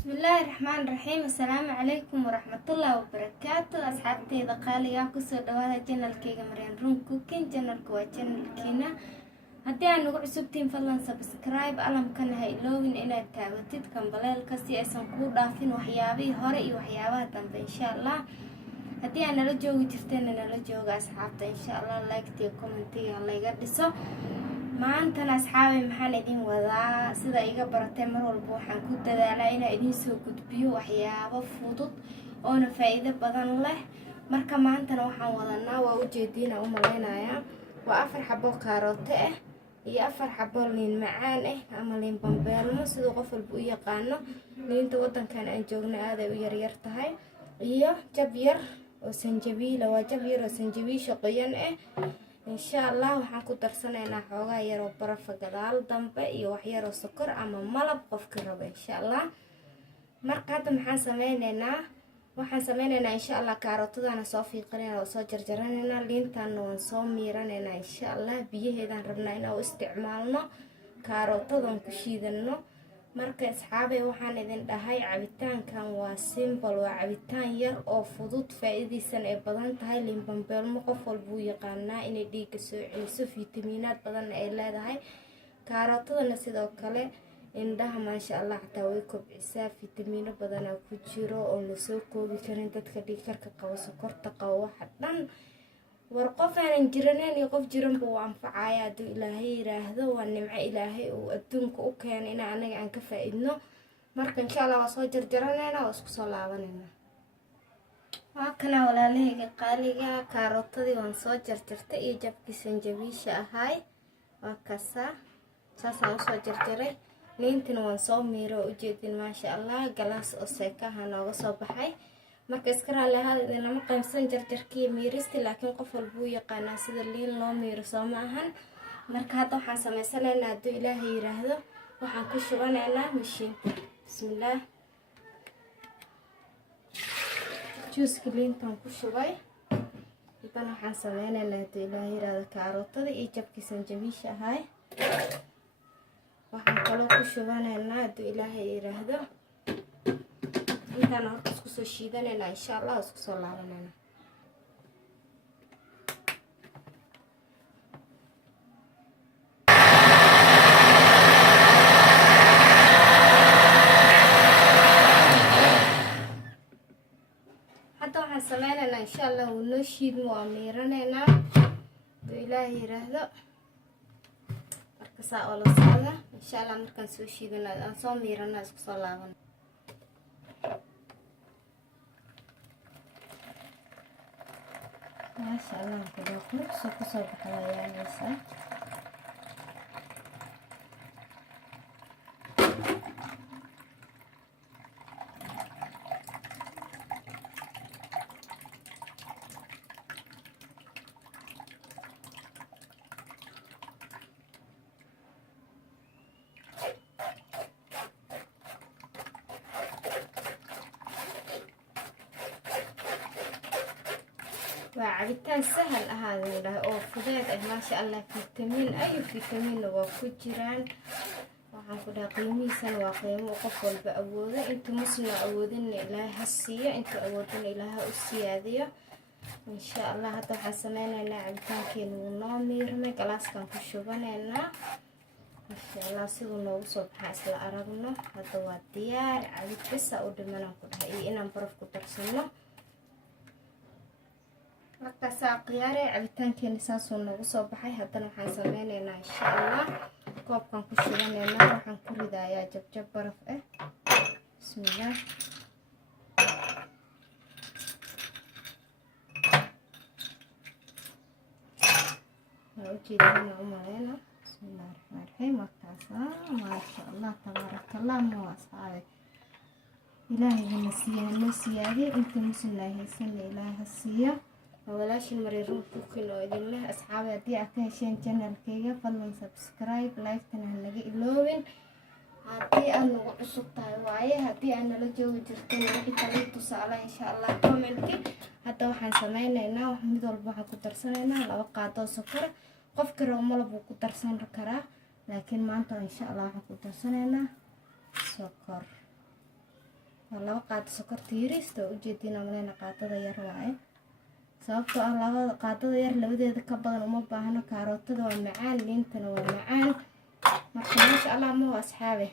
بسم الله الرحمن الرحيم. السلام عليكم ورحمة الله وبركاته. أصحابتي قالي كسر دواها جنال كيغا مريان رون كوكين جنال كوا جنال كينا هدي أنا عصبتين فلان سبسكرايب ألم كان هايلوين إنا تاوتيد كان بلال كسي أسان كور دافين وحيابي هوري وحيابات إن شاء الله. هدي أنا لجوغي جفتين أنا لجوغ أصحابتي إن شاء الله لايكتي وكومنتي الله يقدسو maantana asxaabay maxaan idin wadaa sida iga baratay mar walba waxaan ku dadaalaa inaan idin soo gudbiyo waxyaabo fudud oo faa'iido badan leh. marka maantana waxaan wadanaa waa ujeediina u maleynayaa waa 4 xabo kaarooto ah iyo 4 xabo liin macaan ah ama liin bambeelmo sida qof walba u yaqaano. liinta wadankan aan joogno aad ay u yar yar tahay iyo jab yar oo sanjabiil waa jab yar oo sanjabiisha qoyan ah. إن شاء الله وحنكون درسنا حوجا يرو برف جدال ضمبة يوحيرو سكر أما ملب قف كرب إن شاء الله. مرقد محن سميننا وحن سميننا إن شاء الله كاروتة أنا صافي قرينا وصاجر جراننا لين تانو نصوم ميراننا إن شاء الله بيه إذا ربنا واستعمالنا كاروتة ذنكشيدنا. marka asxaabay waxaan idin dhahay cabitaankan waa simple waa cabitaan yar oo fudud faa'iideysan ee badan tahay liin bambeelmo qof walba uu yaqaanaa inay dhiigga soo celiso fiitamiinaad badan ay leedahay. kaarotadana sidoo kale indhaha maasha Allah xataa way kobcisaa fiitamiino badan ku jiro oo la soo koobi karin dadka dhiig karka qabo sokorta qabo waxa dhan war qof aan jiranayn iyo qof jiran buu anfacaya haduu Ilaahay yiraahdo waa nimco Ilaahay oo adduunka u keenay in anaga aan ka faa'iidno. marka insha Allah waa soo jarjaranayna oo isku soo laabanayna. waa kana walaalahayga qaaliga kaarotadii waan soo jarjartay iyo jabkii sanjabiisha ahay waa kasa saasaan soo jarjaray. liintina waan soo miiro u jeedin maasha Allah galaas oo seekaha nooga soo baxay. marka iska raalahaad lama qaybsan jarjarkii miiristi laakiin qof walba uu yaqaanaa sida liin loo miiro soo ma ahan. marka hadda waxaan sameysanaynaa haduu Ilaahay yiraahdo waxaan ku shubanaynaa mashiinka. bismillaah juice liintan ku shubay intan waxaan sameynaynaa haduu Ilaahay yiraahdo kaarotada iyo jabkii sanjabiisha ahay waxaan kaloo ku shubanaynaa haduu Ilaahay yiraahdo intaan horta isku soo shiidanayna insha Allah isku soo laabanayna. hadda waxaan sameynaynaa insha Allah noo shiidmo waa miiranayna haduu Ilaahay yiraahdo marka saa oo la socda insha Allah markaan soo shiidana aan soo miirana isku soo laabana. ما شاء الله كده نفسه كسر بحلايا نيسا وعبيتان سهل هذا أو فضيت ما شاء الله فيتامين أي فيتامين وكجيران waxaan ku dhahay qiimihiisana waa qiimo qof walba awoodo inta musna awoodin Ilaahay hasiyo inta awoodin Ilaahay u siyaadiyo insha Allah. hadda waxaan sameynaynaa cabitaankeena noo miirnay galaaskan ku shubanaynaa insha Allah sidoo noogu soo baxaa isla aragno. hadda waa diyaar cabitaanka u dhimanaan ku dhahay inaan baraf ku darsano. marka saa qiyaare cabitaankeena saasoo noogu soo baxay. haddana waxaan sameynaynaa insha Allah koobkan ku shubanaynaa waxaan ku ridayaa jabjab baraf ah. bismillaah waa ujeedina u maleyna. bismillaah rahmaan rahiim markaas maasha Allah tabarakallah ma wasaabe Ilaahay noo siyaadiyo inta muslimna haysan Ilaahay hasiyo walaashin mareero kukin oo idin leh asxaabay hadii aad ka hesheen channelkayga fadlan subscribe like tan hanaga iloobin hadii aad nagu cusub tahay waaye hadii aad nala joogi jirteen wixii kale tusaale insha Allah comment-ki. hadda waxaan sameynaynaa mid walba waxaan ku darsanaynaa 2 qaado sokor qof kale oo malab ku darsan karaa laakiin maanta insha Allah waxaan ku darsanaynaa sokor waa 2 qaado sokorta yariista oo ujeedina malena qaadada yar waaye sababtoo ah labada qaadada yar labadeeda ka badan uma baahno kaarootada waa macaan liintana waa macaan marka masha Allah ma asxaabe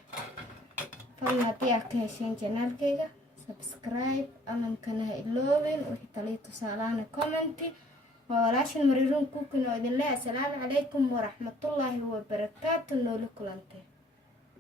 fadlan haddii aad ka hesheen channelkayga subscribe alankana ha iloobin wixii taliyo tusaalahana comment walaashin Mariirun Cooking oo idin leeyahay assalaamu calaykum waraxmatullaahi wabarakaatuh nooli kulantay